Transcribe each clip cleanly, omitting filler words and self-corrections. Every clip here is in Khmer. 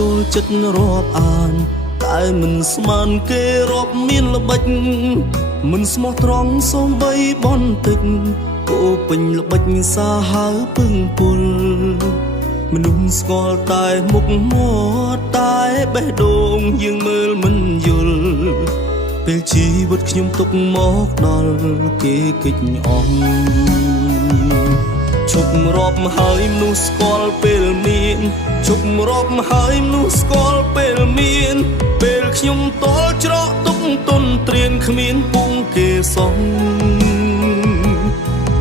ចូលចិត្តរាប់អានតែមិនស្មានគេរាប់មានល្បិចមិនស្មោះត្រង់សូម្បីបន្តិចគោពេញល្បិចសាហើពឹងពុលមនុស្សស្គាល់តែមុខមាត់តែបេះដូងយើងមើលមិនយល់ពេលជីវិតខ្ញុំទុកមកដល់គេគេចអស់ជប់រាប់ហើយមនុស្សស្គាល់ពេលមានជប់រាប់ហើយមនុស្សស្គាល់ពេលមានពេលខ្ញុំតល់ច្រកទុកទុនត្រៀនគ្មានពុងគេសង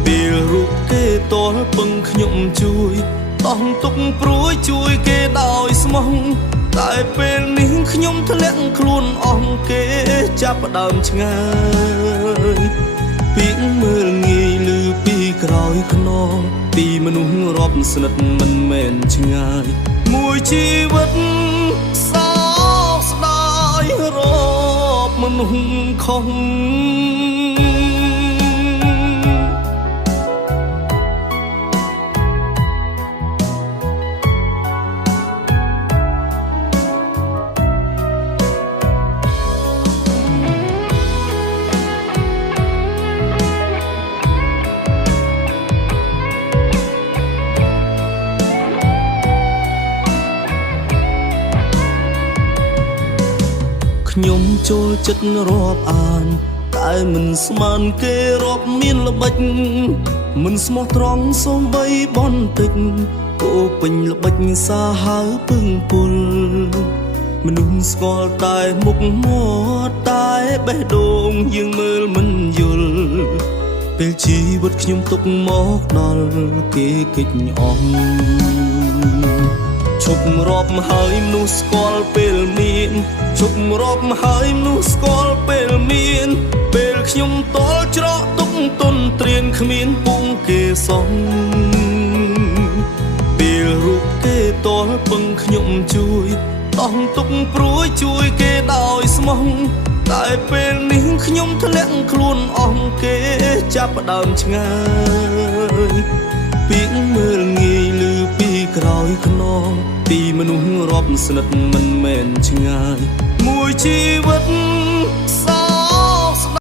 ពេលរូបគេតល់ពឹងខ្ញុំជួយតោះទុកព្រួយជួយគេដោយស្មោះតែពេលនេះខ្ញុំធ្លាក់ខ្លួនអស់គេចាប់ដើមឆ្ងាយពីមើលងាយឮពីក្រោយខ្នងពីមនុស្សរាប់ស្និទ្ធមិនមែនឆ្ងាយមួយជីវិតសោកស្ដាយរាប់មនុស្សខំខ្ញុំចូលចិត្តរាប់អានតែមិនស្មានគេរាប់មានល្បិចមិនស្មោះត្រង់សូម្បីបន្តិចគោពេញល្បិចសាហើពឹងពុលមនុស្សស្គាល់តែមុខមាត់តែបេះដូងយើងមើលមិនយល់ពេលជីវិតខ្ញុំទុកមកដល់គេគេចអស់ជប់រាប់ហើយមនុស្សស្គាល់ពេលមានជប់រាប់ហើយមនុស្សស្គាល់ពេលមានពេលខ្ញុំតល់ច្រកទុកទុនត្រៀនគ្មានពុងគេសងពេលរូបគេតល់ពឹងខ្ញុំជួយតោះទុកព្រួយជួយគេដោយស្មោះតែពេលនេះខ្ញុំធ្លាក់ខ្លួនអស់គេចាប់ដើមឆ្ងាយពីមើលងាយឮពីក្រោយខ្នងពីមនុស្សរាប់ស្និទ្ធមិនមែនឆ្ងាយមួយជីវិត